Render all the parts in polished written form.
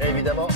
Et évidemment,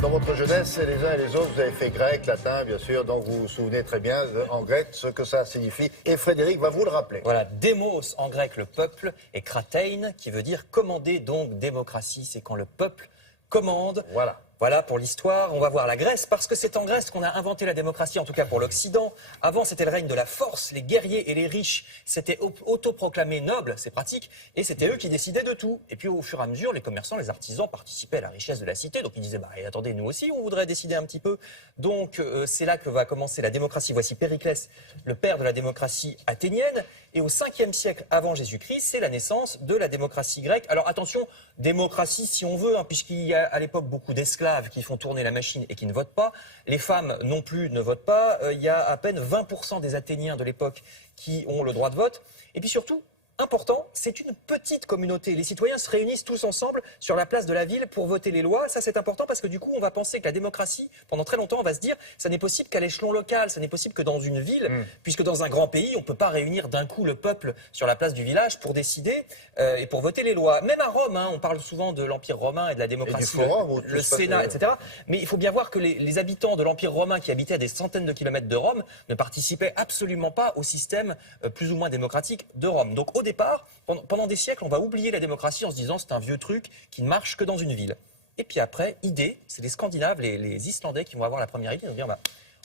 dans votre jeunesse, les uns et les autres, vous avez fait grec, latin, bien sûr, donc vous vous souvenez très bien en grec ce que ça signifie. Et Frédéric va vous le rappeler. Voilà, démos en grec le peuple et kratein qui veut dire commander, donc démocratie, c'est quand le peuple commande. Voilà. Voilà pour l'histoire. On va voir la Grèce, parce que c'est en Grèce qu'on a inventé la démocratie, en tout cas pour l'Occident. Avant, c'était le règne de la force. Les guerriers et les riches s'étaient autoproclamés nobles, c'est pratique, et c'était eux qui décidaient de tout. Et puis au fur et à mesure, les commerçants, les artisans participaient à la richesse de la cité. Donc ils disaient, bah attendez, nous aussi, on voudrait décider un petit peu. Donc c'est là que va commencer la démocratie. Voici Périclès, le père de la démocratie athénienne. Et au 5e siècle avant Jésus-Christ, c'est la naissance de la démocratie grecque. Alors attention, démocratie si on veut, hein, puisqu'il y a à l'époque beaucoup d'esclaves qui font tourner la machine et qui ne votent pas. Les femmes non plus ne votent pas. Il y a à peine 20% des Athéniens de l'époque qui ont le droit de vote. Et puis surtout, important, c'est une petite communauté. Les citoyens se réunissent tous ensemble sur la place de la ville pour voter les lois. Ça, c'est important parce que du coup, on va penser que la démocratie, pendant très longtemps, on va se dire, ça n'est possible qu'à l'échelon local, ça n'est possible que dans une ville, puisque dans un grand pays, on ne peut pas réunir d'un coup le peuple sur la place du village pour décider et pour voter les lois. Même à Rome, hein, on parle souvent de l'Empire romain et de la démocratie, le Sénat, etc. Mais il faut bien voir que les habitants de l'Empire romain qui habitaient à des centaines de kilomètres de Rome ne participaient absolument pas au système plus ou moins démocratique de Rome. Donc, au départ, pendant des siècles, on va oublier la démocratie en se disant c'est un vieux truc qui ne marche que dans une ville. Et puis après, idée, c'est les Scandinaves, les Islandais qui vont avoir la première idée. Ils vont dire,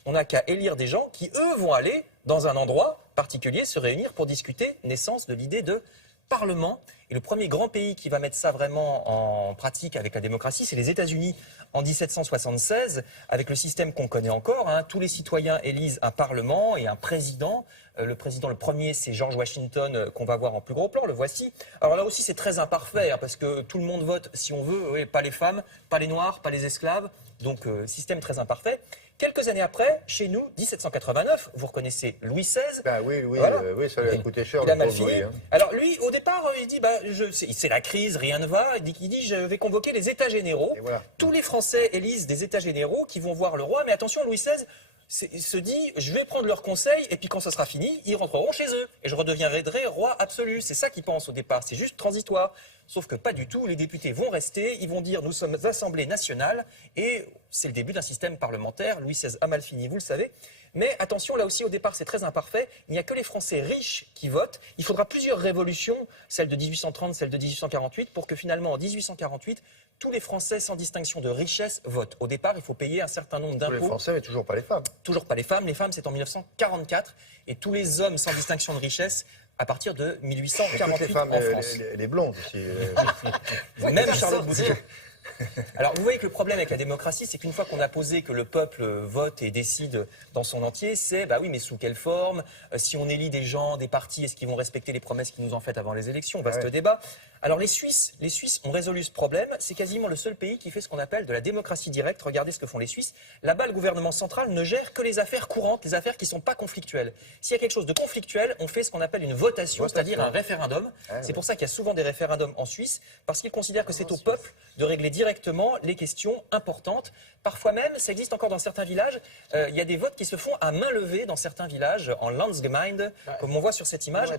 on n'a qu'à élire des gens qui, eux, vont aller dans un endroit particulier, se réunir pour discuter naissance de l'idée de Parlement. Et le premier grand pays qui va mettre ça vraiment en pratique avec la démocratie, c'est les États-Unis en 1776, avec le système qu'on connaît encore. Hein. Tous les citoyens élisent un Parlement et un président. Le président, le premier, c'est George Washington, qu'on va voir en plus gros plan, le voici. Alors là aussi, c'est très imparfait, hein, parce que tout le monde vote si on veut, oui, pas les femmes, pas les noirs, pas les esclaves. Donc, système très imparfait. Quelques années après, chez nous, 1789, vous reconnaissez Louis XVI. Ben oui, Voilà. Oui, ça lui a coûté cher. Il a mal fini. Hein. Alors lui, au départ, il dit, c'est la crise, rien ne va. Il dit, je vais convoquer les États généraux. Voilà. Tous les Français élisent des États généraux qui vont voir le roi. Mais attention, Louis XVI se dit, je vais prendre leurs conseils, et puis quand ça sera fini, ils rentreront chez eux. Et je redeviendrai roi absolu. C'est ça qu'ils pensent au départ. C'est juste transitoire. Sauf que pas du tout, les députés vont rester, ils vont dire nous sommes Assemblée nationale et c'est le début d'un système parlementaire. Louis XVI a mal fini, vous le savez. Mais attention, là aussi au départ c'est très imparfait, il n'y a que les Français riches qui votent. Il faudra plusieurs révolutions, celle de 1830, celle de 1848, pour que finalement en 1848, tous les Français sans distinction de richesse votent. Au départ, il faut payer un certain nombre d'impôts. Tous les Français, mais toujours pas les femmes. Toujours pas les femmes. Les femmes, c'est en 1944. Et tous les hommes sans distinction de richesse à partir de 1848 les femmes, en France. Les blondes aussi. Même Charlotte Boudier. Alors, vous voyez que le problème avec la démocratie, c'est qu'une fois qu'on a posé que le peuple vote et décide dans son entier, c'est, bah oui, mais sous quelle forme? Si on élit des gens, des partis, est-ce qu'ils vont respecter les promesses qu'ils nous ont faites avant les élections? Vaste débat. Alors, les Suisses ont résolu ce problème. C'est quasiment le seul pays qui fait ce qu'on appelle de la démocratie directe. Regardez ce que font les Suisses. Là-bas, le gouvernement central ne gère que les affaires courantes, les affaires qui ne sont pas conflictuelles. S'il y a quelque chose de conflictuel, on fait ce qu'on appelle une votation, c'est-à-dire un référendum. C'est pour ça qu'il y a souvent des référendums en Suisse, parce qu'ils considèrent que c'est au peuple de régler directement les questions importantes. Parfois même, ça existe encore dans certains villages, il y a des votes qui se font à main levée dans certains villages, en Landsgemeinde, comme on voit sur cette image.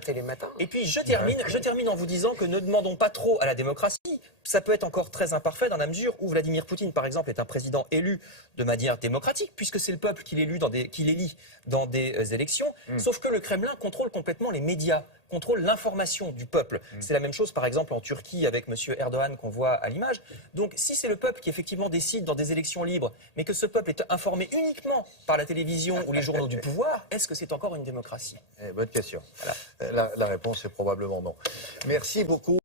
Et puis je termine en vous disant que ne demandons pas trop à la démocratie. Ça peut être encore très imparfait dans la mesure où Vladimir Poutine, par exemple, est un président élu de manière démocratique, puisque c'est le peuple qui l'élit dans des élections. Sauf que le Kremlin contrôle complètement les médias, contrôle l'information du peuple. C'est la même chose, par exemple, en Turquie avec M. Erdogan qu'on voit à l'image. Donc, si c'est le peuple qui effectivement décide dans des élections libres, mais que ce peuple est informé uniquement par la télévision ou les journaux du pouvoir, est-ce que c'est encore une démocratie? Bonne question. Voilà. La réponse est probablement non. Merci beaucoup.